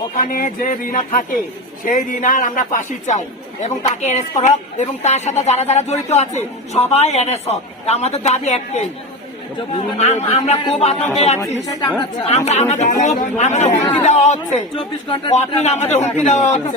ওখানে যে রিনা থাকে সেই রিনার আমরা ফাঁসি চাই এবং তাকে অ্যারেস্ট করা হোক এবং তার সাথে যারা যারা জড়িত আছে সবাই অ্যারেস্ট হোক। আমাদের দাবি একটাই। আমরা খুব আতঙ্কে আছি। আমরা আমাদের খুব আমাদের হুমকি দেওয়া হচ্ছে। কতদিন আমাদের হুমকি দেওয়া হচ্ছে।